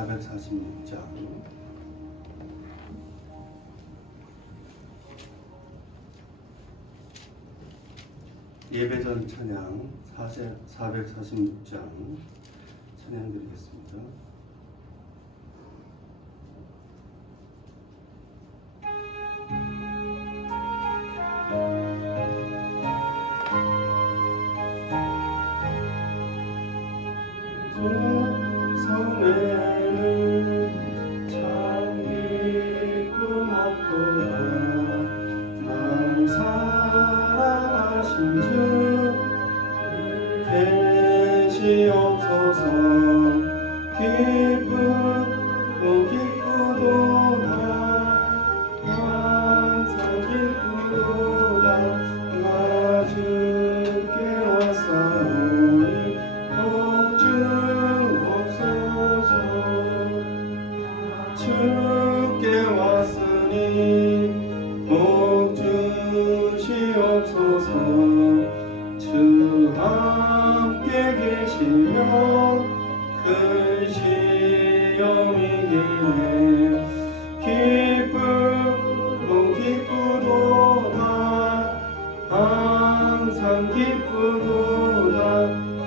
446장 예배전 찬양 446장 찬양 드리겠습니다. 주께 왔으니 복 주시옵소서. 주 함께 계시면 큰 시험이 기네 기쁘고 기쁘도다 항상 기쁘도다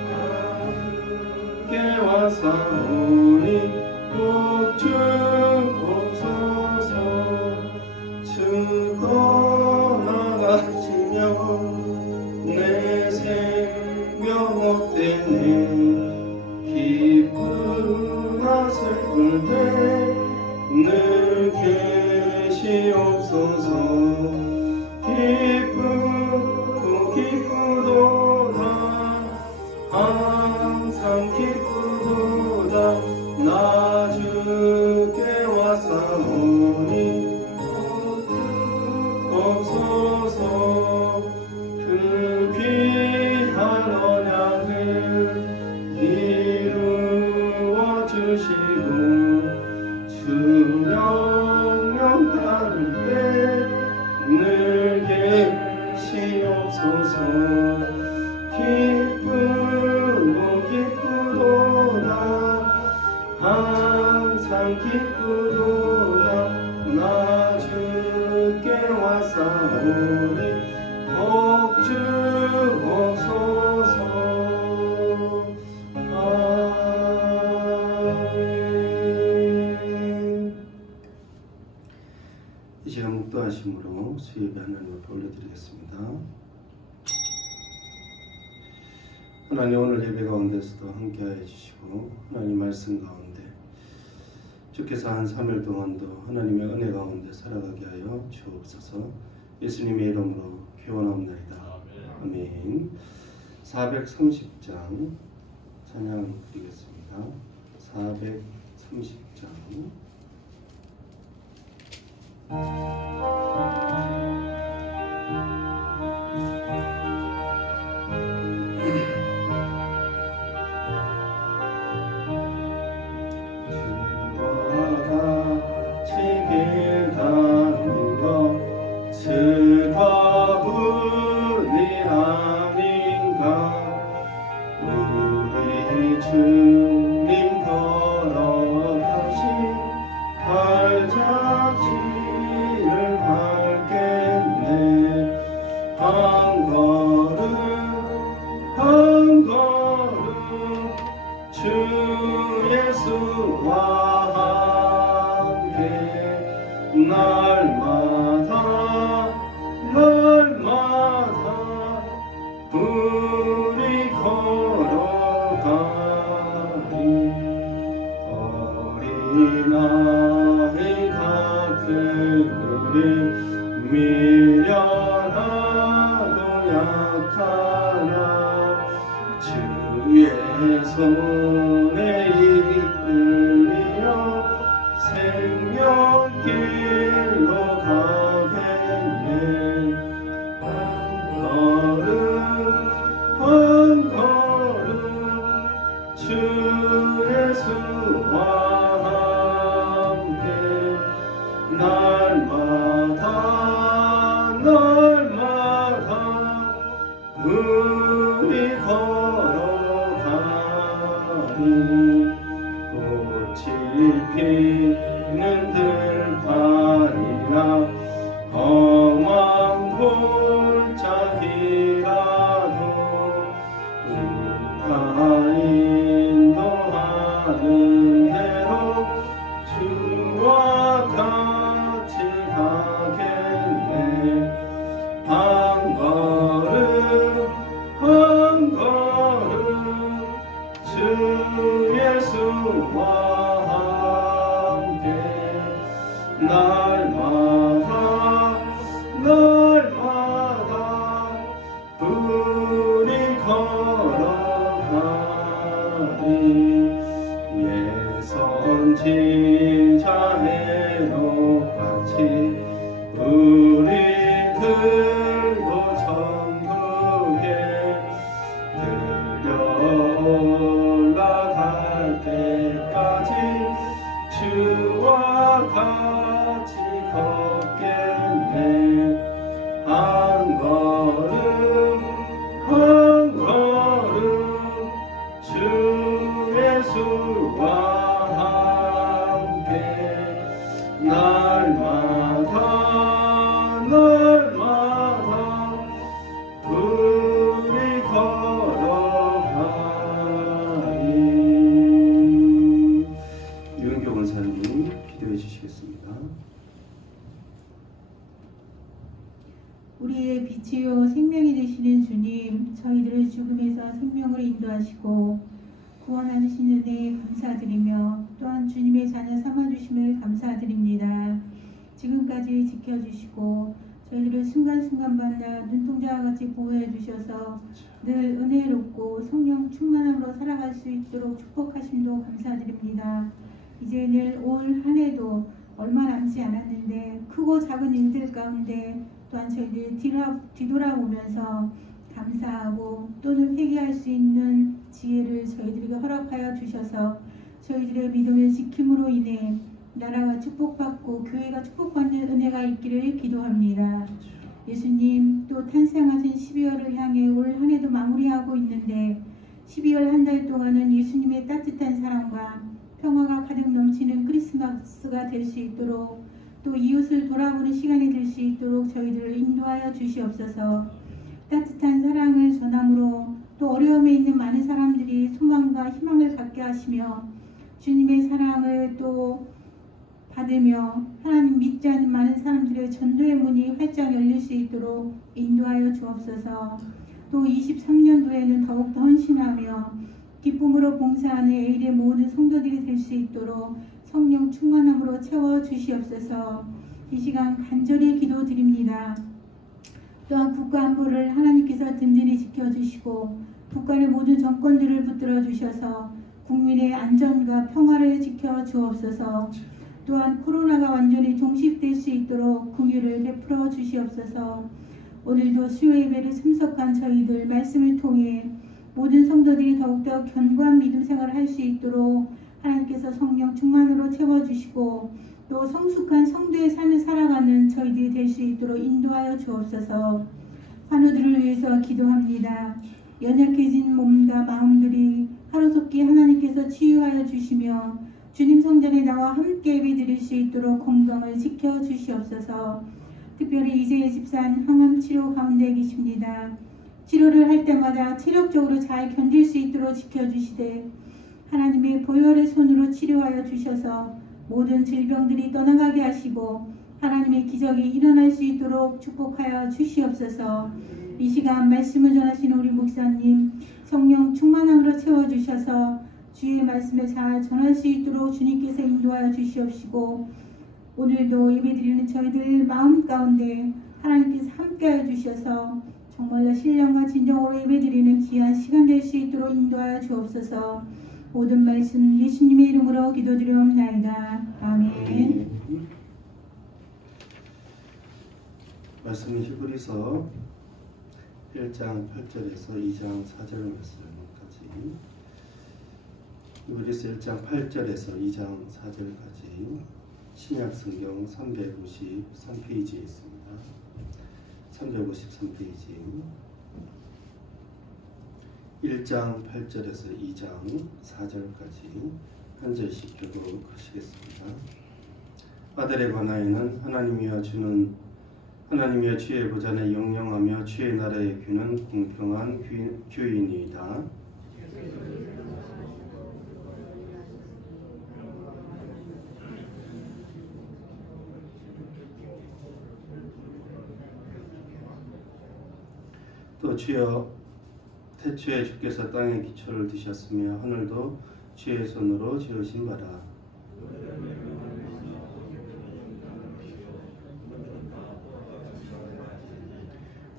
함께 왔사오니 복 주옵소서. 주 떠나가시면 내 생명 없대네 기쁘나 슬플 때 늘 계시옵소서. 기쁘고 기쁘도다 항상 기쁘도다 나 주께 왔사오니 없소서. 그 귀한 언약을 이루어 주시고 주 명령 따를 때 늘 계시옵소서. 기쁘고 기쁘도다 항상 기쁘도다 나 주께 왔사오니 복 주옵소서. 아멘. 이 시간 묵도하심으로 수요예배 하나님 앞에 올려드리겠습니다. 하나님 오늘 예배 가운데서도 함께하여 주시고 하나님 말씀 가운데 주께서 한 3일 동안도 하나님의 은혜 가운데 살아가게 하여 주옵소서. 예수님의 이름으로 기원하옵나이다. 아멘. 430장 찬양 드리겠습니다. 430장 주님 걸어가신 발자취를 밟겠네. 한 걸음 한 걸음 주 예수와 함께 날마다 날마다 우리 걸어가리. 어린아이 같은 우리 미련하고 약하나 주의 손에 이끌려 생명길로 가겠네. 한 걸음 한 걸음 주 예수와 함께 날마다 피는 들판이나 험한 골짜기라도 인도하는 대로 주와 같이 가겠네. 한 걸음 한 걸음 주 예수와 함께 날마다 우리 걸어가리. 예 선지자의 똑같이 우리들도 천국에 들려 올라갈 때까지 주와 같이 걷겠네. 한 걸음 한 걸음 주 예수와 함께 날마다 우리 걸어가리. 유은교 권사님 기도해 주시겠습니다. 우리의 빛이요 생명이 되시는 주님, 저희들을 죽음에서 생명으로 인도하시고 구원하시는 데 감사드리며 또한 주님의 자녀 삼아주심을 감사드립니다. 지금까지 지켜주시고 저희들을 순간순간마다 눈동자와 같이 보호해 주셔서 늘 은혜롭고 성령 충만함으로 살아갈 수 있도록 축복하심도 감사드립니다. 이제 늘 올 한 해도 얼마 남지 않았는데 크고 작은 일들 가운데 또한 저희들 뒤돌아보면서 감사하고 또는 회개할 수 있는 지혜를 저희들에게 허락하여 주셔서 저희들의 믿음을 지킴으로 인해 나라가 축복받고 교회가 축복받는 은혜가 있기를 기도합니다. 예수님, 또 탄생하신 12월을 향해 올 한 해도 마무리하고 있는데 12월 한 달 동안은 예수님의 따뜻한 사랑과 평화가 가득 넘치는 크리스마스가 될 수 있도록 또 이웃을 돌아보는 시간이 될 수 있도록 저희들을 인도하여 주시옵소서. 따뜻한 사랑을 전함으로 또 어려움에 있는 많은 사람들이 소망과 희망을 갖게 하시며 주님의 사랑을 또 받으며 하나님 믿지 않는 많은 사람들의 전도의 문이 활짝 열릴 수 있도록 인도하여 주옵소서. 또 23년도에는 더욱더 헌신하며 기쁨으로 봉사하는 에일의 모든 성도들이 될 수 있도록 성령 충만함으로 채워주시옵소서. 이 시간 간절히 기도드립니다. 또한 국가 안보를 하나님께서 든든히 지켜주시고 북한의 모든 정권들을 붙들어 주셔서 국민의 안전과 평화를 지켜주옵소서. 또한 코로나가 완전히 종식될 수 있도록 긍휼을 베풀어 주시옵소서. 오늘도 수요 예배를 참석한 저희들 말씀을 통해 모든 성도들이 더욱더 견고한 믿음 생활을 할 수 있도록 하나님께서 성령 충만으로 채워주시고 또 성숙한 성도의 삶을 살아가는 저희들이 될 수 있도록 인도하여 주옵소서. 환우들을 위해서 기도합니다. 연약해진 몸과 마음들이 하루속히 하나님께서 치유하여 주시며 주님 성전에 나와 함께 예배드릴 수 있도록 건강을 지켜주시옵소서. 특별히 이재희 집사님 항암 치료 가운데 계십니다. 치료를 할 때마다 체력적으로 잘 견딜 수 있도록 지켜주시되 하나님의 보혈의 손으로 치료하여 주셔서 모든 질병들이 떠나가게 하시고 하나님의 기적이 일어날 수 있도록 축복하여 주시옵소서. 이 시간 말씀을 전하시는 우리 목사님 성령 충만함으로 채워주셔서 주의 말씀을 잘 전할 수 있도록 주님께서 인도하여 주시옵시고 오늘도 예배드리는 저희들 마음 가운데 하나님께서 함께하여 주셔서 정말로 신령과 진정으로 예배드리는 귀한 시간 될 수 있도록 인도하여 주옵소서. 모든 말씀 예수님의 이름으로 기도드리옵나이다. 아멘. 말씀은 히브리서 1장 8절에서 2장 4절 말씀까지, 히브리서 1장 8절에서 2장 4절까지 신약성경 353페이지에 있습니다. 353페이지 1장 8절에서 2장 4절까지 한 절씩 교독하시겠습니다. 아들에 관하여는 하나님이여 주의 보좌는 영영하며 주의 나라의 귀는 공평한 규이니이다. 또 주여 태초에 주께서 땅의 기초를 두셨으며 하늘도 주의 손으로 지으신 바라.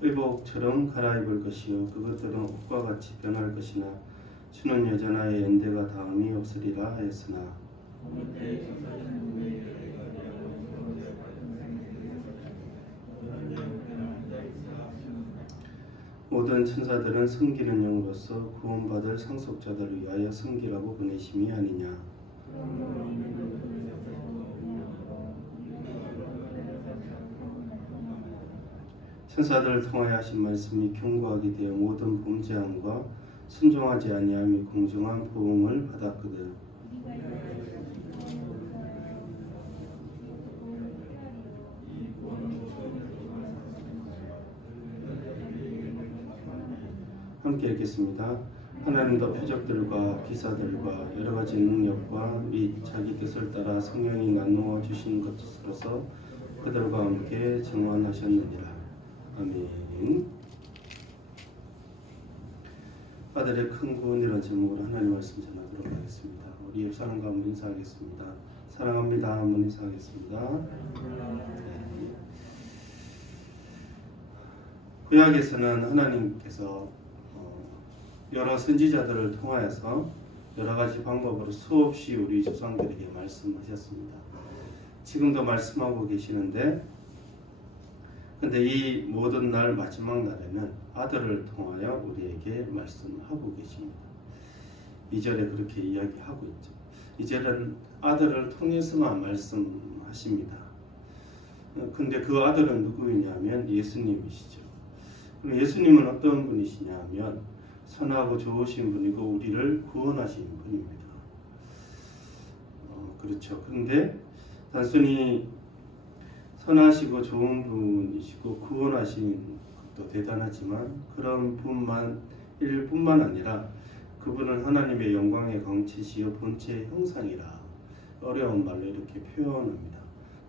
의복처럼 갈아입을 것이요 그것들은 옷과 같이 변할 것이나 주는 여전하여 연대가 다음이 없으리라 하였으나 모든 천사들은 섬기는 영으로서 구원받을 상속자들을 위하여 섬기라고 보내심이 아니냐. 천사들을 통하여 하신 말씀이 견고하게 되어 모든 범죄함과 순종하지 아니함이 공정한 보응을 받았거든. 함께 읽겠습니다. 하나님도 표적들과 기사들과 여러가지 능력과 및 자기 뜻을 따라 성령이 나누어 주신 것으로서 그들과 함께 증언하셨느니라. 아멘. 아들의 큰 구원이라는 제목으로 하나님 말씀 전하도록 하겠습니다. 우리 옆 사람과 한번 인사하겠습니다. 사랑합니다. 한번 인사하겠습니다. 구약에서는 하나님께서 여러 선지자들을 통하여서 여러 가지 방법으로 수없이 우리 조상들에게 말씀하셨습니다. 지금도 말씀하고 계시는데 근데 이 모든 날 마지막 날에는 아들을 통하여 우리에게 말씀하고 계십니다. 2절에 그렇게 이야기하고 있죠. 2절은 아들을 통해서만 말씀하십니다. 근데 그 아들은 누구이냐면 예수님이시죠. 그럼 예수님은 어떤 분이시냐면 선하고 좋으신 분이고 우리를 구원하신 분입니다. 그렇죠. 그런데 단순히 선하시고 좋은 분이시고 구원하신 것도 대단하지만 그런 일일 뿐만 아니라 그분은 하나님의 영광의 광채시여 본체의 형상이라 어려운 말로 이렇게 표현합니다.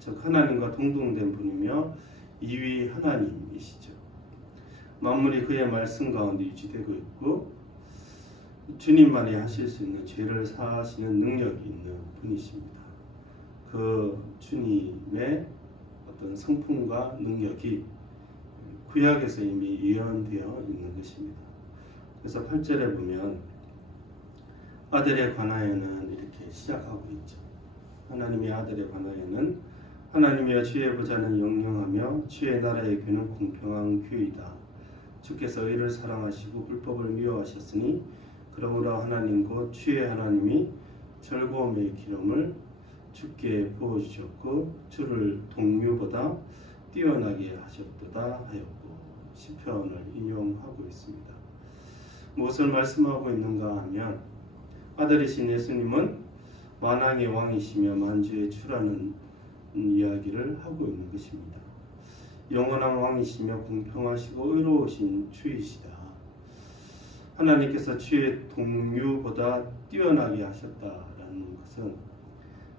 즉 하나님과 동등된 분이며 이위 하나님이시죠. 만물이 그의 말씀 가운데 유지되고 있고 주님만이 하실 수 있는 죄를 사하시는 능력이 있는 분이십니다. 그 주님의 어떤 성품과 능력이 구약에서 이미 예언되어 있는 것입니다. 그래서 8절에 보면 아들에 관하여는 이렇게 시작하고 있죠. 하나님의 아들에 관하여는 하나님이여 주의 보좌는 영영하며 주의 나라의 귀는 공평한 귀이다. 주께서 의를 사랑하시고 불법을 미워하셨으니 그러므로 하나님 곧 주의 하나님이 절거음의 기름을 주께 부어주셨고 주를 동류보다 뛰어나게 하셨도다 하였고 시편을 인용하고 있습니다. 무엇을 말씀하고 있는가 하면 아들이신 예수님은 만왕의 왕이시며 만주의 주라는 이야기를 하고 있는 것입니다. 영원한 왕이시며 공평하시고 의로우신 주이시다. 하나님께서 주의 동류보다 뛰어나게 하셨다라는 것은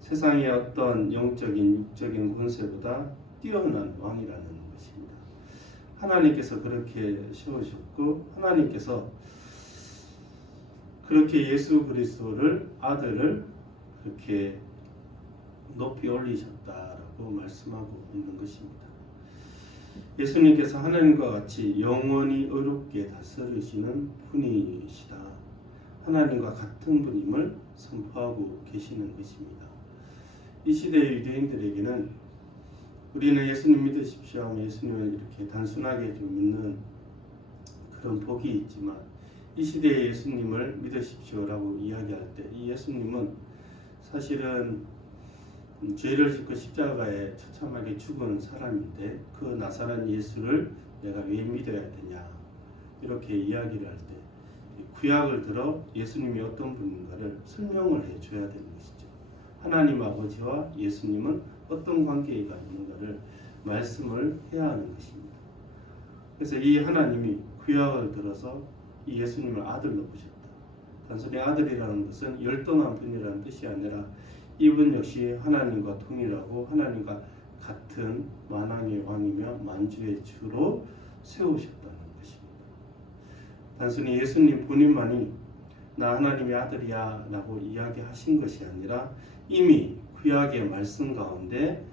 세상의 어떤 영적인 육적인 권세보다 뛰어난 왕이라는 것입니다. 하나님께서 그렇게 세우셨고 하나님께서 그렇게 예수 그리스도를 아들을 그렇게 높이 올리셨다라고 말씀하고 있는 것입니다. 예수님께서 하나님과 같이 영원히 의롭게 다스리시는 분이시다. 하나님과 같은 분임을 선포하고 계시는 것입니다. 이 시대의 유대인들에게는 우리는 예수님 믿으십시오 하면 예수님을 이렇게 단순하게 좀 믿는 그런 복이 있지만 이 시대의 예수님을 믿으십시오라고 이야기할 때 이 예수님은 사실은 죄를 짓고 십자가에 처참하게 죽은 사람인데 그 나사렛 예수를 내가 왜 믿어야 되냐 이렇게 이야기를 할 때 구약을 들어 예수님이 어떤 분인가를 설명을 해줘야 되는 것이죠. 하나님 아버지와 예수님은 어떤 관계가 있는가를 말씀을 해야 하는 것입니다. 그래서 이 하나님이 구약을 들어서 이 예수님을 아들로 보셨다. 단순히 아들이라는 것은 열등한 분이라는 뜻이 아니라 이분 역시 하나님과 동일하고 하나님과 같은 만왕의 왕이며 만주의 주로 세우셨다는 것입니다. 단순히 예수님 본인만이 나 하나님의 아들이야 라고 이야기하신 것이 아니라 이미 구약의 말씀 가운데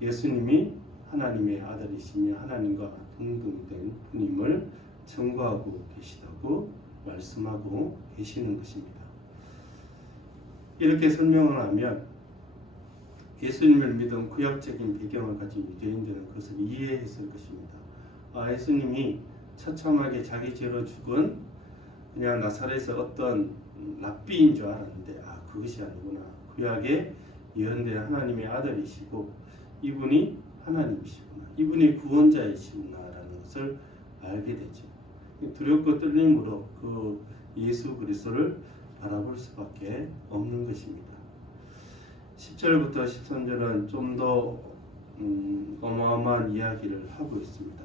예수님이 하나님의 아들이시며 하나님과 동등된 분임을 증거하고 계시다고 말씀하고 계시는 것입니다. 이렇게 설명을 하면 예수님을 믿은 구약적인 배경을 가진 유대인들은 그것을 이해했을 것입니다. 예수님이 처참하게 자기 죄로 죽은 그냥 나사렛의 어떤 랍비인 줄 알았는데 그것이 아니구나. 구약에 예언된 하나님의 아들이시고 이분이 하나님이시구나. 이분이 구원자이시구나라는 것을 알게 되죠. 두렵고 떨림으로 그 예수 그리스도를 바라볼 수밖에 없는 것입니다. 10절부터 13절은 좀 더 어마어마한 이야기를 하고 있습니다.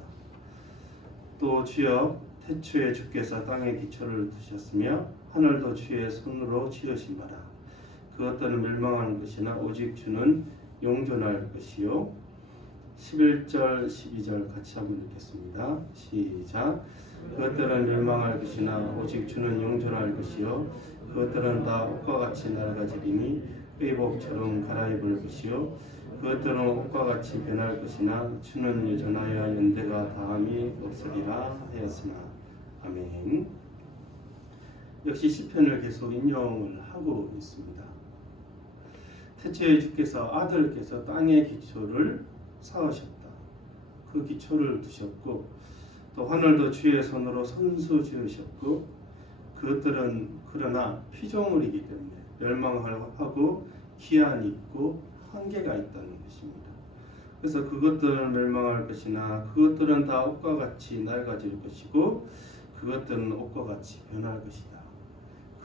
또 주여 태초에 주께서 땅에 기초를 두셨으며 하늘도 주의 손으로 지으신 바라. 그것들은 멸망하는 것이나 오직 주는 영존할 것이요. 11절 12절 같이 한번 읽겠습니다. 시작. 그것들은 멸망할 것이나 오직 주는 영존할 것이요. 그것들은 다 옷과 같이 낡아지리니 의복처럼 갈아입을 것이요. 그것들은 옷과 같이 변할 것이나 주는 여전하여 연대가 다함이 없으리라 하였으나. 아멘. 역시 시편을 계속 인용을 하고 있습니다. 태초에 주께서 아들께서 땅의 기초를 쌓으셨다. 그 기초를 두셨고 또 하늘도 주의 손으로 손수 지으셨고 그것들은 그러나 피조물이기 때문에 멸망하고 기한이 있고 한계가 있다는 것입니다. 그래서 그것들은 멸망할 것이나 그것들은 다 옷과 같이 낡아질 것이고 그것들은 옷과 같이 변할 것이다.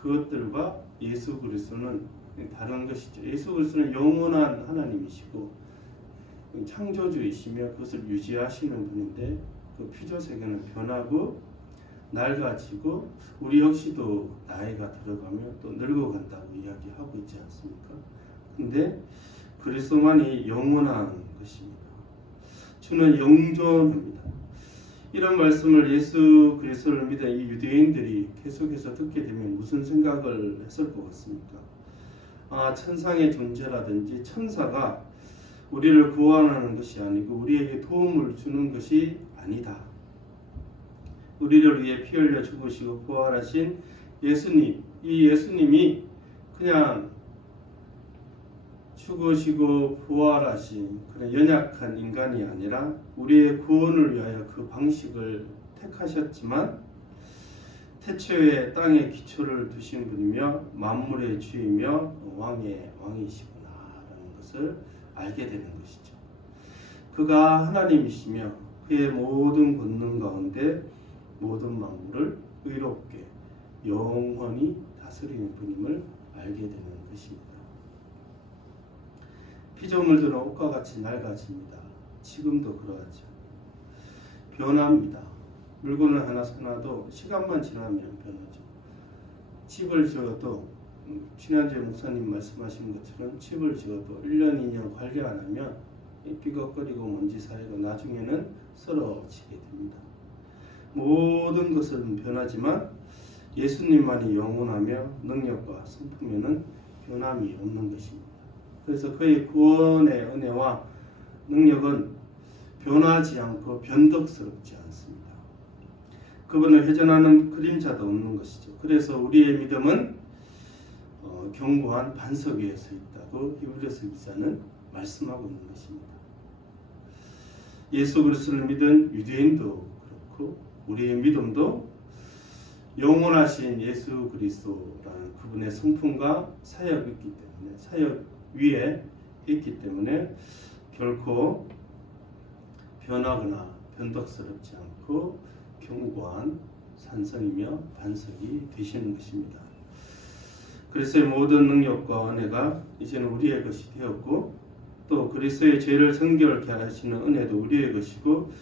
그것들과 예수 그리스도는 다른 것이죠. 예수 그리스도는 영원한 하나님이시고 창조주이시며 그것을 유지하시는 분인데 그 피조 세계는 변하고 낡아지고 우리 역시도 나이가 들어가며 또 늙어간다고 이야기하고 있지 않습니까? 근데 그리스도만이 영원한 것입니다. 주는 영존합니다. 이런 말씀을 예수 그리스도를 믿은 이 유대인들이 계속해서 듣게 되면 무슨 생각을 했을 것 같습니까? 천상의 존재라든지 천사가 우리를 구원하는 것이 아니고 우리에게 도움을 주는 것이 아니다. 우리를 위해 피 흘려 죽으시고 부활하신 예수님, 이 예수님이 그냥 죽으시고 부활하신 그런 연약한 인간이 아니라 우리의 구원을 위하여 그 방식을 택하셨지만 태초에 땅에 기초를 두신 분이며 만물의 주이며 왕의 왕이시구나라는 것을 알게 되는 것이죠. 그가 하나님이시며 그의 모든 권능 가운데 모든 만물을 의롭게 영원히 다스리는 분임을 알게 되는 것입니다. 피조물들은 옷과 같이 낡아집니다. 지금도 그러하죠. 변합니다. 물건을 하나 사놔도 시간만 지나면 변하죠. 집을 지어도 지난주에 목사님 말씀하신 것처럼 집을 지어도 1년 2년 관리 안 하면 삐걱거리고 먼지 쌓이고 나중에는 쓰러지게 됩니다. 모든 것은 변하지만 예수님만이 영원하며 능력과 성품에는 변함이 없는 것입니다. 그래서 그의 구원의 은혜와 능력은 변하지 않고 변덕스럽지 않습니다. 그분을 회전하는 그림자도 없는 것이죠. 그래서 우리의 믿음은 견고한 반석 위에 서 있다고 히브리서 기자는 말씀하고 있는 것입니다. 예수 그리스도를 믿은 유대인도 그렇고 우리의 믿음도 영원하신 예수 그리스도라는 그분의 성품과 사역이 있기 때문에 사역 위에 있기 때문에 결코 변하거나 변덕스럽지 않고 견고한 산성이며 반석이 되시는 것입니다. 그리스도의 모든 능력과 은혜가 이제는 우리의 것이 되었고 또 그리스도의 죄를 정결케 하시는 은혜도 우리의 것이고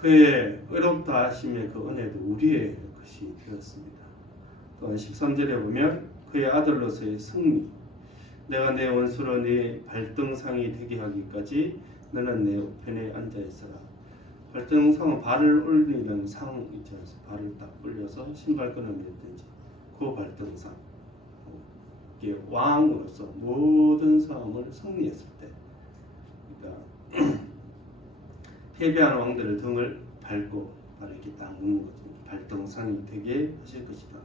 그의 의롭다 하심의 그 은혜도 우리의 것이 되었습니다. 또한 13절에 보면 그의 아들로서의 승리, 내가 내 원수로 네 발등상이 되게 하기까지 너는 내 우편에 앉아 있어라. 발등상은 발을 올리는 상 있지 않습니까? 발을 딱 올려서 신발끈을 맺든지 그 발등상, 이게 왕으로서 모든 싸움을 승리했을 때, 그러니까 패배한 왕들의 등을 밟고 발을 이렇게 딱 놓는 거죠. 발등상이 되게 하실 것이다.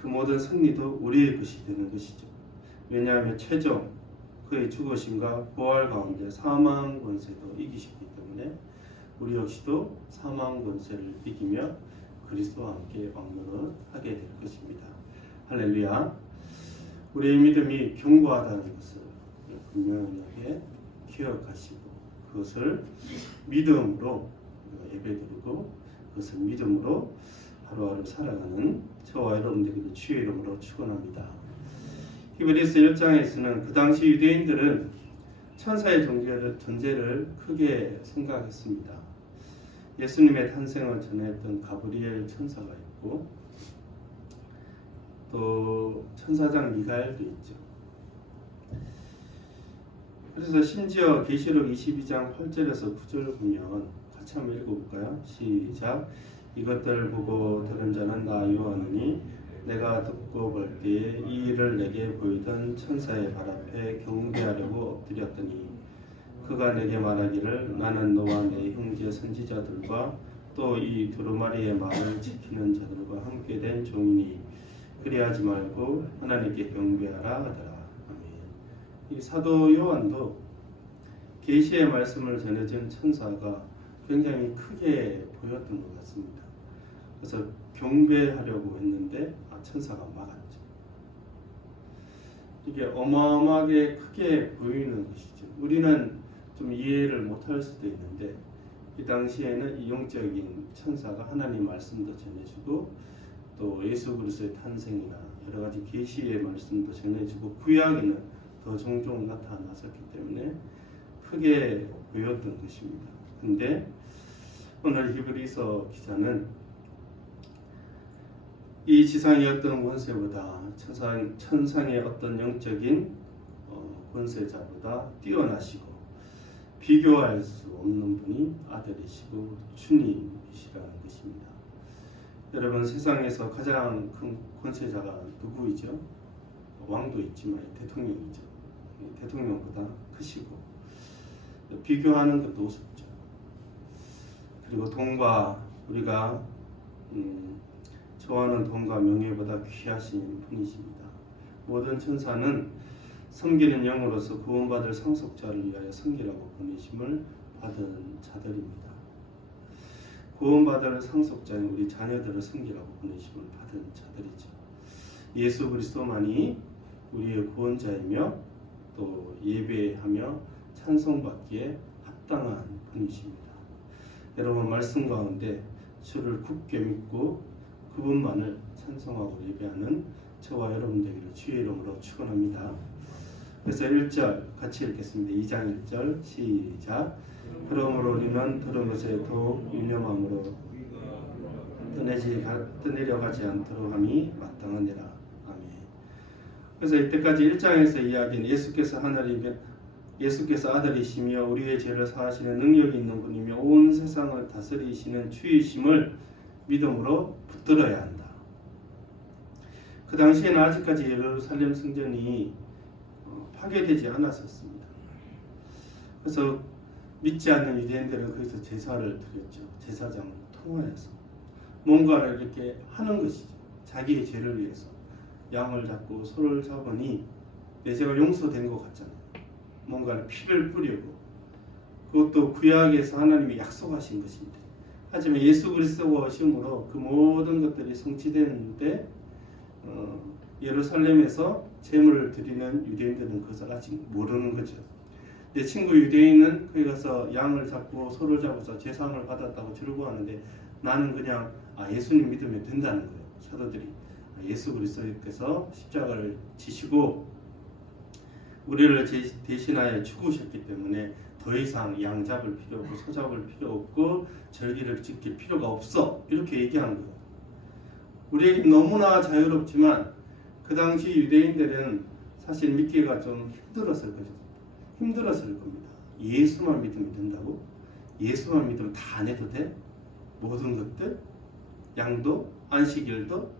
그 모든 승리도 우리의 것이 되는 것이죠. 왜냐하면 최종 그의 죽으심과 부활 가운데 사망 권세도 이기셨기 때문에 우리 역시도 사망 권세를 이기며 그리스도와 함께 왕노릇 하게 될 것입니다. 할렐루야. 우리의 믿음이 견고하다는 것을 분명하게 기억하시고 그것을 믿음으로 예배드리고 그것을 믿음으로 하루하루 살아가는 저와 여러분들에게 주의 이름으로 축원합니다. 히브리서 1장에서는 그 당시 유대인들은 천사의 존재를 크게 생각했습니다. 예수님의 탄생을 전했던 가브리엘 천사가 있고 또 천사장 미가엘도 있죠. 그래서 심지어 계시록 22장 8절에서 9절 보면 같이 한번 읽어볼까요? 시작. 이것들을 보고 들은 자는 나 요한이니 내가 듣고 볼 때에 이 일을 내게 보이던 천사의 발 앞에 경배하려고 엎드렸더니 그가 내게 말하기를 나는 너와 내 형제 선지자들과 또 이 두루마리의 말을 지키는 자들과 함께 된 종이니 그리하지 말고 하나님께 경배하라 하더라. 아멘. 이 사도 요한도 계시의 말씀을 전해준 천사가 굉장히 크게 보였던 것 같습니다. 그래서 경배하려고 했는데 천사가 막았죠. 이게 어마어마하게 크게 보이는 것이죠. 우리는 좀 이해를 못할 수도 있는데 이 당시에는 이 영적인 천사가 하나님 말씀도 전해주고 또 예수 그리스도의 탄생이나 여러 가지 계시의 말씀도 전해주고 구약에는 더 종종 나타났었기 때문에 크게 보였던 것입니다. 근데 오늘 히브리서 기자는 이 지상의 어떤 권세보다 천상의 어떤 영적인 권세자보다 뛰어나시고 비교할 수 없는 분이 아들이시고 주님이시라는 것입니다. 여러분 세상에서 가장 큰 권세자가 누구이죠? 왕도 있지만 대통령이죠. 대통령보다 크시고 비교하는 것도 우습죠. 그리고 돈과 우리가 좋아하는 돈과 명예보다 귀하신 분이십니다. 모든 천사는 섬기는 영으로서 구원받을 상속자를 위하여 섬기라고 보내심을 받은 자들입니다. 구원받을 상속자인 우리 자녀들을 섬기라고 보내심을 받은 자들이죠. 예수 그리스도만이 우리의 구원자이며 또 예배하며 찬송받기에 합당한 분이십니다. 여러분 말씀 가운데 주를 굳게 믿고 그분만을 찬송하고 예배하는 저와 여러분들에게 주의 이름으로 축원합니다. 그래서 1절 같이 읽겠습니다. 2장 1절 시작. 그러므로 우리는 들은 것에 더욱 유념함으로 떠내려 가지 않도록 함이 마땅하니라. 아멘. 그래서 이때까지 1장에서 이야기는 예수께서 아들이시며 우리의 죄를 사하시는 능력이 있는 분이며 온 세상을 다스리시는 주이심을 믿음으로 붙들어야 한다. 그 당시에는 아직까지 예루살렘 성전이 파괴되지 않았었습니다. 그래서 믿지 않는 유대인들은 거기서 제사를 드렸죠. 제사장을 통하여서 뭔가를 이렇게 하는 것이죠. 자기의 죄를 위해서 양을 잡고 소를 잡으니 내 죄가 용서된 것 같잖아요. 뭔가를 피를 뿌리고 그것도 구약에서 하나님이 약속하신 것입니다. 하지만 예수 그리스도가 오심으로 그 모든 것들이 성취되는데 예루살렘에서 제물을 드리는 유대인들은 그것을 아직 모르는 거죠. 내 친구 유대인은 거기 가서 양을 잡고 소를 잡아서 제상을 받았다고 즐거워하는데 나는 그냥 예수님 믿으면 된다는 거예요. 사도들이 예수 그리스도께서 십자가를 지시고 우리를 대신하여 죽으셨기 때문에 더 이상 양 잡을 필요 없고 소 잡을 필요 없고 절기를 지킬 필요가 없어, 이렇게 얘기한 거예요. 우리에게 너무나 자유롭지만 그 당시 유대인들은 사실 믿기가 좀 힘들었을 겁니다. 예수만 믿으면 된다고? 예수만 믿으면 다 안 해도 돼? 모든 것들? 양도, 안식일도,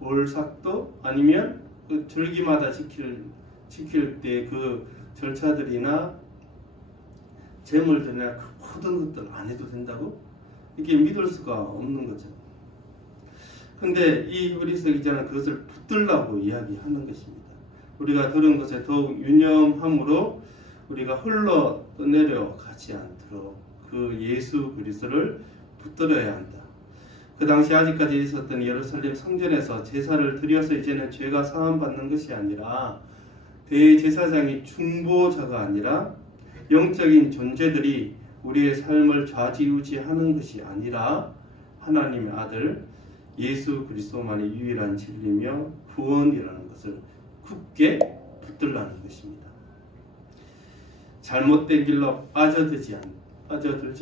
월삭도, 아니면 그 절기마다 지킬 때 그 절차들이나 제물들이나 그 모든 것들 안 해도 된다고? 이게 믿을 수가 없는 거죠. 근데 이 히브리서 기자는 그것을 붙들라고 이야기하는 것입니다. 우리가 들은 것에 더욱 유념함으로 우리가 흘러 내려가지 않도록 그 예수 그리스도를 붙들어야 한다. 그 당시 아직까지 있었던 예루살렘 성전에서 제사를 드려서 이제는 죄가 사함받는 것이 아니라 대제사장이 중보자가 아니라 영적인 존재들이 우리의 삶을 좌지우지하는 것이 아니라 하나님의 아들 예수 그리스도만이 유일한 진리며 구원이라는 것을 굳게 붙들라는 것입니다. 잘못된 길로 빠져들지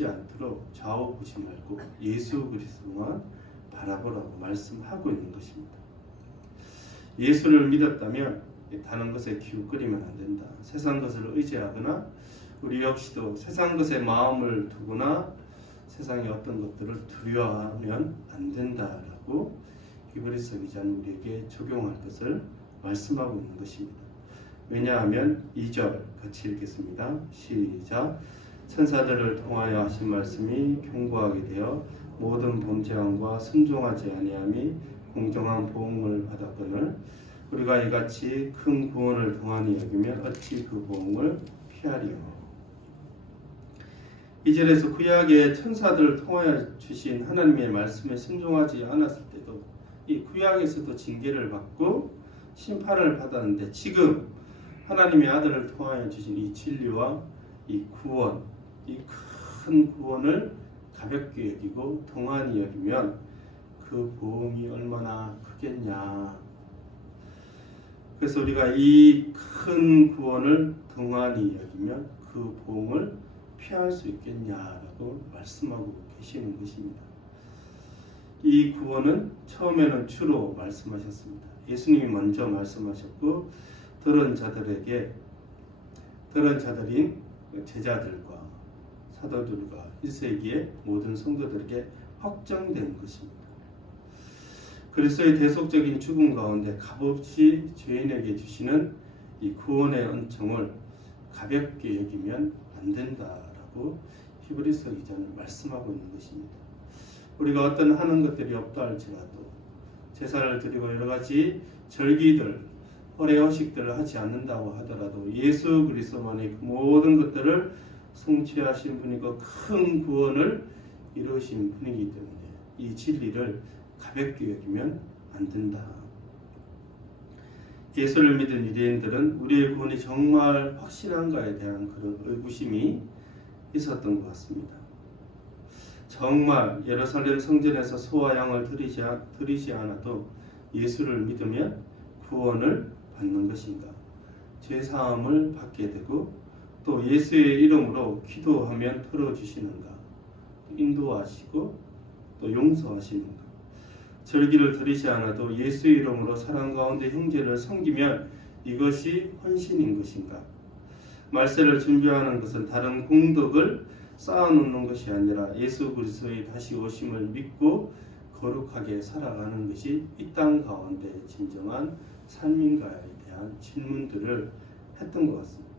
않도록 좌우 보지 말고 예수 그리스도만 바라보라고 말씀하고 있는 것입니다. 예수를 믿었다면 다른 것에 기웃거리면 안 된다. 세상 것을 의지하거나 우리 역시도 세상 것에 마음을 두거나 세상의 어떤 것들을 두려워하면 안 된다라고 히브리서 기자는 우리에게 적용할 것을 말씀하고 있는 것입니다. 왜냐하면 2절 같이 읽겠습니다. 시작. 천사들을 통하여 하신 말씀이 견고하게 되어 모든 범죄함과 순종하지 아니함이 공정한 보응을 받았거늘 우리가 이같이 큰 구원을 동안히 여기면 어찌 그 보응을 피하리요. 이 절에서 구약의 천사들을 통하여 주신 하나님의 말씀에 순종하지 않았을 때도 이 구약에서도 징계를 받고 심판을 받았는데 지금 하나님의 아들을 통하여 주신 이 진리와 이 구원, 이 큰 구원을 가볍게 여기고 동안히 여기면 그 보응이 얼마나 크겠냐. 그래서 우리가 이 큰 구원을 동안히 여기면 그 보응을 피할 수 있겠냐라고 말씀하고 계시는 것입니다. 이 구원은 처음에는 주로 말씀하셨습니다. 예수님이 먼저 말씀하셨고 들은 자들인 제자들과 사도들과 1세기의 모든 성도들에게 확정된 것입니다. 그리스도의 대속적인 죽음 가운데 값없이 죄인에게 주시는 이 구원의 은총을 가볍게 여기면 안 된다라고 히브리서 기자는 말씀하고 있는 것입니다. 우리가 어떤 하는 것들이 없다 할지라도 제사를 드리고 여러 가지 절기들, 허례 허식들을 하지 않는다고 하더라도 예수 그리스도만의 그 모든 것들을 성취하신 분이고 큰 구원을 이루신 분이기 때문에 이 진리를 가볍게 여기면 안 된다. 예수를 믿은 유대인들은 우리의 구원이 정말 확실한가에 대한 그런 의구심이 있었던 것 같습니다. 정말 예루살렘 성전에서 소와 양을 드리지 않아도 예수를 믿으면 구원을 받는 것인가? 죄사함을 받게 되고 또 예수의 이름으로 기도하면 풀어주시는가? 인도하시고 또 용서하시는가? 절기를 드리지 않아도 예수의 이름으로 사랑 가운데 형제를 섬기면 이것이 헌신인 것인가? 말세를 준비하는 것은 다른 공덕을 쌓아놓는 것이 아니라 예수 그리스도의 다시 오심을 믿고 거룩하게 살아가는 것이 이 땅 가운데 진정한 삶인가에 대한 질문들을 했던 것 같습니다.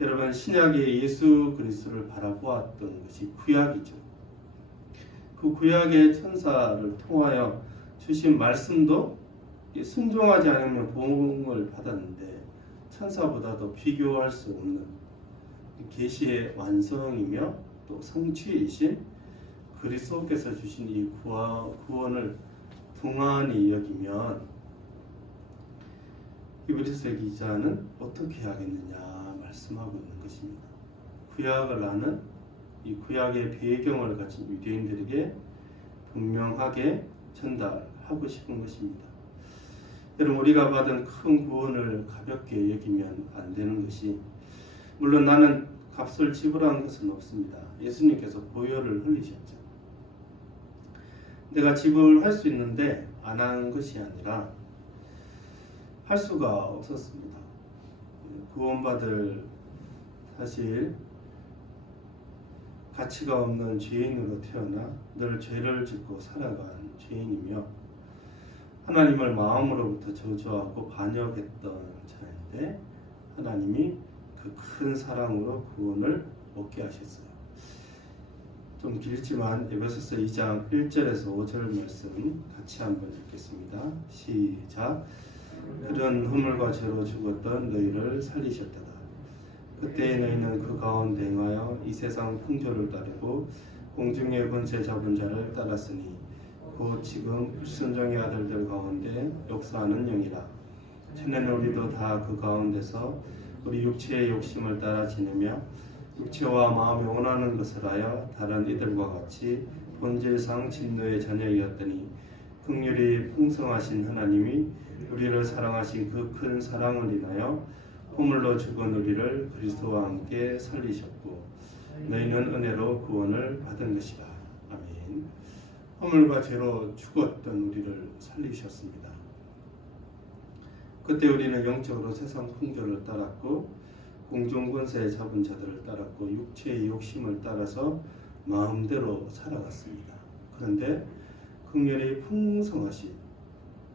여러분, 신약의 예수 그리스도를 바라보았던 것이 구약이죠. 그 구약의 천사를 통하여 주신 말씀도 순종하지 않으면 보응을 받았는데 천사보다도 비교할 수 없는 계시의 완성이며 또 성취이신 그리스도께서 주신 이 구원을 동안히 여기면 히브리서 기자는 어떻게 하겠느냐 말씀하고 있는 것입니다. 구약을 아는 이 구약의 배경을 가진 유대인들에게 분명하게 전달하고 싶은 것입니다. 여러분, 우리가 받은 큰 구원을 가볍게 여기면 안 되는 것이, 물론 나는 값을 지불한 것은 없습니다. 예수님께서 보혈을 흘리셨죠. 내가 지불할 수 있는데 안 한 것이 아니라 할 수가 없었습니다. 구원받을 사실 가치가 없는 죄인으로 태어나 늘 죄를 짓고 살아간 죄인이며 하나님을 마음으로부터 저주하고 반역했던 자인데 하나님이 그 큰 사랑으로 구원을 얻게 하셨어요. 좀 길지만 에베소서 2장 1절에서 5절 말씀 같이 한번 읽겠습니다. 시작. 그런 허물과 죄로 죽었던 너희를 살리셨도다. 그때의 너희는 그 가운데 행하여 이 세상 풍조를 따르고 공중의 권세 잡은 자를 따랐으니 곧 지금 불순종의 아들들 가운데 역사하는 영이라. 전에는 우리도 다 그 가운데서 우리 육체의 욕심을 따라 지내며 육체와 마음이 원하는 것을 하여 다른 이들과 같이 본질상 진노의 자녀이었더니 긍휼이 풍성하신 하나님이 우리를 사랑하신 그 큰 사랑을 인하여 허물로 죽은 우리를 그리스도와 함께 살리셨고 너희는 은혜로 구원을 받은 것이라. 아멘. 허물과 죄로 죽었던 우리를 살리셨습니다. 그때 우리는 영적으로 세상 풍조를 따랐고 공중 권세에 잡은 자들을 따랐고 육체의 욕심을 따라서 마음대로 살아갔습니다. 그런데 긍휼이 풍성하신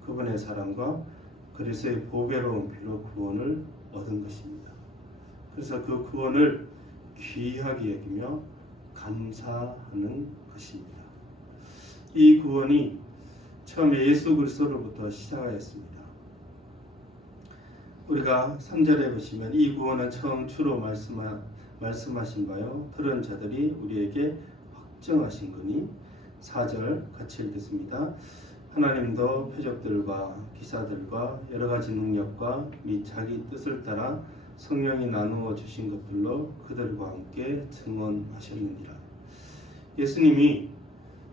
그분의 사랑과 그리스도의 보배로운 피로 구원을 얻은 것입니다. 그래서 그 구원을 귀하게 여기며 감사하는 것입니다. 이 구원이 처음에 예수 그리스도로부터 시작하였습니다. 우리가 3절에 보시면 이 구원은 처음 주로 말씀하신 바요 들은 자들이 우리에게 확정하신 거니 4절 같이 읽겠습니다. 하나님도 표적들과 기사들과 여러 가지 능력과 및 자기 뜻을 따라 성령이 나누어 주신 것들로 그들과 함께 증언하셨느니라. 예수님이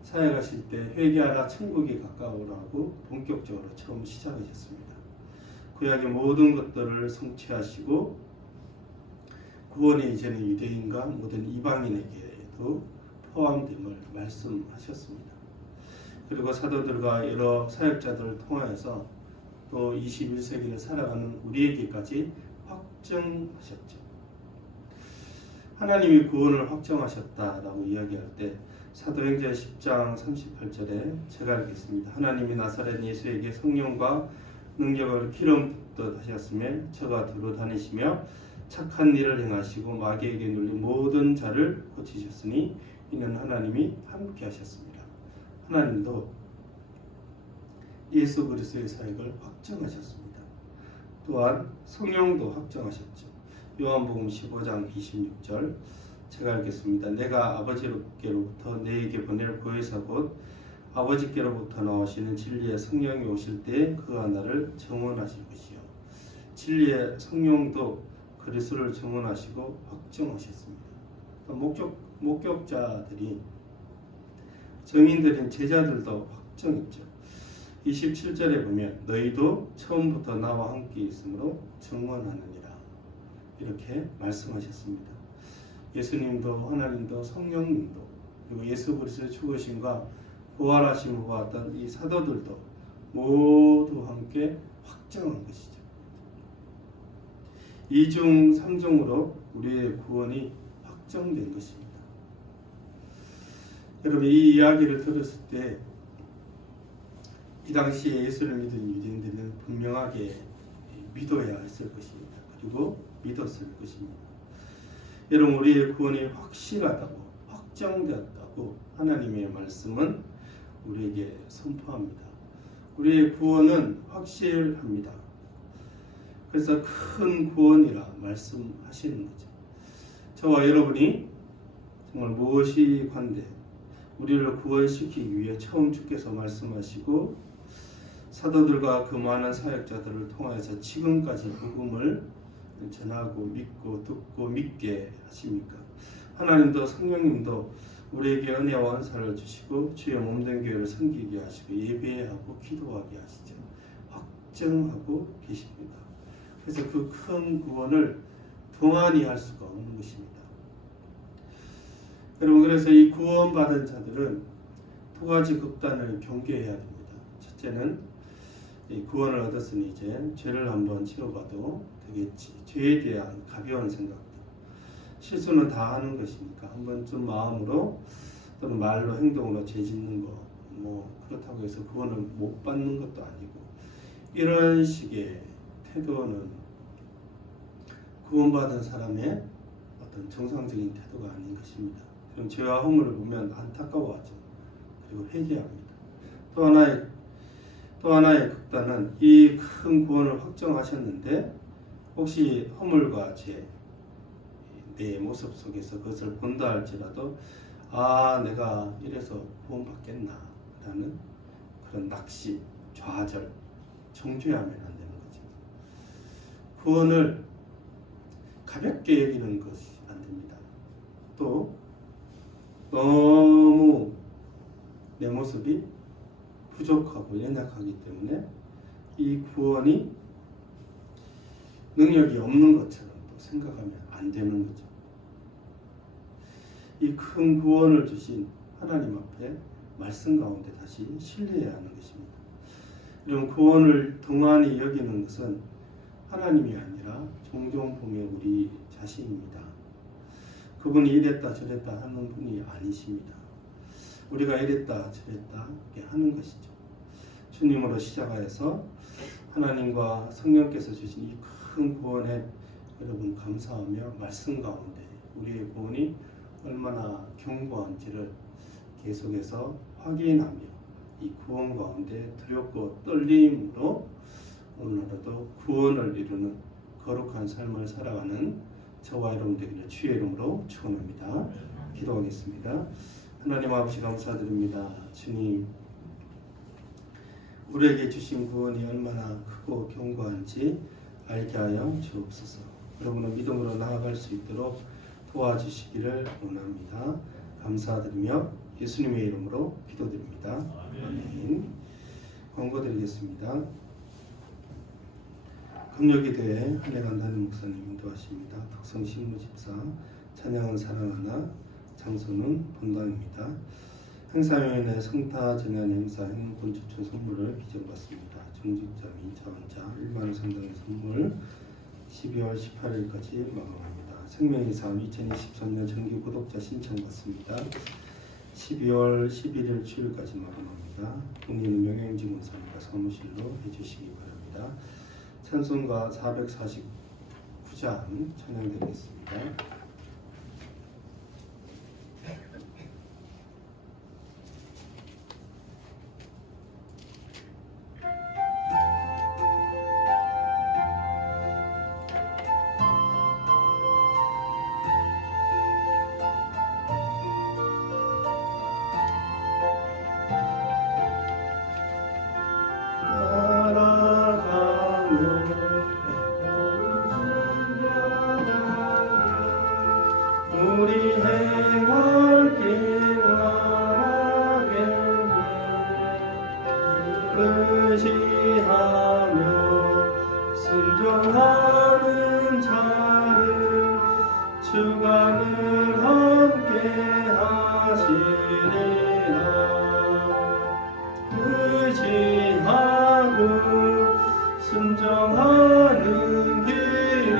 사역하실 때 회개하라 천국이 가까우라고 본격적으로 처음 시작하셨습니다. 구약의 모든 것들을 성취하시고 구원이 이제는 유대인과 모든 이방인에게도 포함됨을 말씀하셨습니다. 그리고 사도들과 여러 사역자들을 통하여서 또 21세기를 살아가는 우리에게까지 확정하셨죠. 하나님이 구원을 확정하셨다라고 이야기할 때 사도행전 10장 38절에 제가 읽겠습니다. 하나님이 나사렛 예수에게 성령과 능력을 기름 붓듯 하셨으며 저가 두루 다니시며 착한 일을 행하시고 마귀에게 눌린 모든 자를 고치셨으니 이는 하나님이 함께 하셨습니다. 하나님도 예수 그리스도의 사역을 확정하셨습니다. 또한 성령도 확정하셨죠. 요한복음 15장 26절 제가 읽겠습니다. 내가 아버지께로부터 너에게 보낼 보혜사 곧 아버지께로부터 나오시는 진리의 성령이 오실 때에 그가 나를 증언하실 것이요. 진리의 성령도 그리스도를 증언하시고 확정하셨습니다. 목격자들이 증인들인 제자들도 확정했죠. 27절에 보면 너희도 처음부터 나와 함께 있으므로 증언하느니라 이렇게 말씀하셨습니다. 예수님도 하나님도 성령님도 그리고 예수 그리스도의 죽으심과 부활하심을 보았던 이 사도들도 모두 함께 확정한 것이죠. 이중 삼중으로 우리의 구원이 확정된 것입니다. 여러분 이 이야기를 들었을 때 이 당시에 예수를 믿은 유대인들은 분명하게 믿어야 했을 것입니다. 그리고 믿었을 것입니다. 여러분 우리의 구원이 확실하다고 확정되었다고 하나님의 말씀은 우리에게 선포합니다. 우리의 구원은 확실합니다. 그래서 큰 구원이라 말씀하시는 거죠. 저와 여러분이 정말 무엇이 관대 우리를 구원시키기 위해 처음 주께서 말씀하시고 사도들과 그 많은 사역자들을 통해서 지금까지 복음을 전하고 믿고 듣고 믿게 하십니까? 하나님도 성령님도 우리에게 은혜와 은사를 주시고 주의 몸된 교회를 섬기게 하시고 예배하고 기도하게 하시죠. 확증하고 계십니다. 그래서 그 큰 구원을 동안히 할 수가 없는 것입니다. 여러분, 그래서 이 구원받은 자들은 두 가지 극단을 경계해야 됩니다. 첫째는 이 구원을 얻었으니 이제 죄를 한번 지어봐도 되겠지. 죄에 대한 가벼운 생각들. 실수는 다 하는 것이니까 한 번쯤 마음으로 또는 말로 행동으로 죄 짓는 거 뭐 그렇다고 해서 구원을 못 받는 것도 아니고, 이런 식의 태도는 구원받은 사람의 어떤 정상적인 태도가 아닌 것입니다. 그럼 죄와 허물을 보면 안타까워하죠. 그리고 회개합니다. 또 하나의 극단은 이 큰 구원을 확정하셨는데 혹시 허물과 죄, 내 모습 속에서 그것을 본다 할지라도 내가 이래서 구원받겠나 라는 그런 낙심, 좌절, 정죄하면 안 되는 거죠. 구원을 가볍게 여기는 것이 안 됩니다. 또 너무 내 모습이 부족하고 연약하기 때문에 이 구원이 능력이 없는 것처럼 또 생각하면 안 되는 거죠. 이 큰 구원을 주신 하나님 앞에 말씀 가운데 다시 신뢰해야 하는 것입니다. 이런 구원을 동안히 여기는 것은 하나님이 아니라 종종 보면 우리 자신입니다. 그분이 이랬다 저랬다 하는 분이 아니십니다. 우리가 이랬다 저랬다 하는 것이죠. 주님으로 시작하여서 하나님과 성령께서 주신 이 큰 구원에 여러분 감사하며 말씀 가운데 우리의 구원이 얼마나 견고한지를 계속해서 확인하며 이 구원 가운데 두렵고 떨림으로 오늘 하루도 구원을 이루는 거룩한 삶을 살아가는 저와 여러분 되기를 주의 이름으로 축원합니다. 기도하겠습니다. 하나님 아버지 감사드립니다. 주님, 우리에게 주신 구원이 얼마나 크고 견고한지 알게 하여 주옵소서. 여러분은 믿음으로 나아갈 수 있도록 도와주시기를 원합니다. 감사드리며 예수님의 이름으로 기도드립니다. 아멘. 광고 드리겠습니다. 금요기도회 한혜관 담임 목사님 인도하십니다. 덕성 신무집사, 찬양은 사랑하나, 장소는 본당입니다. 행사위원회 성타 전환 행사 행본 추천 선물을 기증받습니다. 중직자 및 자원자 1만원 상당의 선물 12월 18일까지 마감합니다. 생명의삼 2023년 정기 구독자 신청받습니다. 12월 11일 주일까지 마감합니다. 본인은 명예행진문사입니다. 사무실로 해주시기 바랍니다. 찬송가 449장 찬양드리겠습니다. 우리 행할 길 알아겠네. 의지하며 순종하는 자를 주가 늘 함께 하시리라. 의지하고 순종하는 길은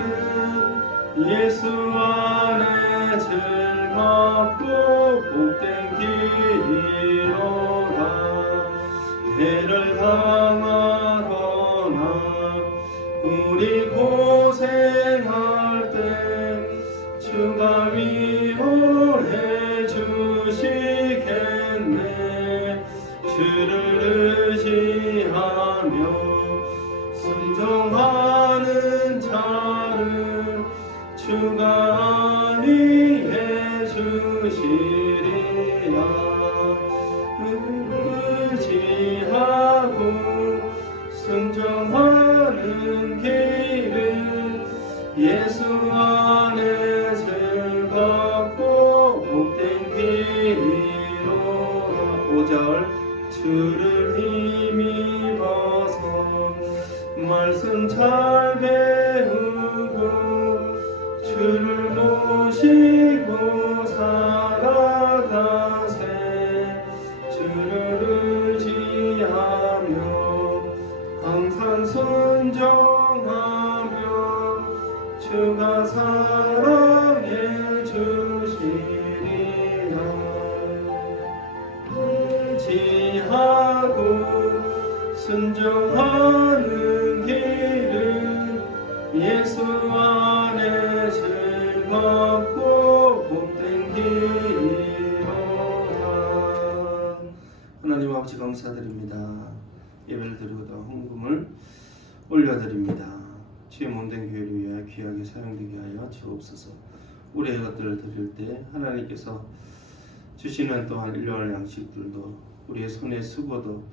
예수 안에 즐겁고 복된 길이로다. 해를 당하거나 우리 고생할 때 주가 위로해 주시겠네. 주를 의지하며 순종하는 자를 주가 안위해 주시리라. 의지하고 순종하는 길은 예수 안에 즐겁고 복된 길 5절 주를 힘입어서 말씀 잘 배우고 주를 모시고 살아가세. 주를 의지하며 항상 순종하며 주가 사랑해 주시리라. 의지하고 순종하는 길은 예수 안에 즐겁고 복된 길이로다. 하나님 아버지 감사드립니다. 예배를 드리고도 헌금을 올려드립니다. 주의 몸된 교회를 위하여 귀하게 사용되게 하여 주옵소서. 우리의 것들을 드릴 때 하나님께서 주시는 또한 일용할 양식들도 우리의 손의 수고도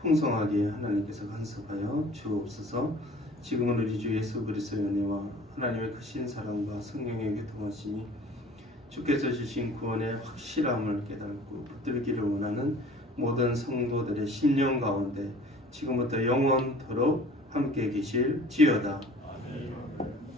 풍성하게 하나님께서 간섭하여 주옵소서. 지금은 우리 주 예수 그리스도의 은혜와 하나님의 크신 사랑과 성령의 교통하심이 주께서 주신 구원의 확실함을 깨닫고 붙들기를 원하는 모든 성도들의 심령 가운데 지금부터 영원토록 함께 계실지어다. 아멘.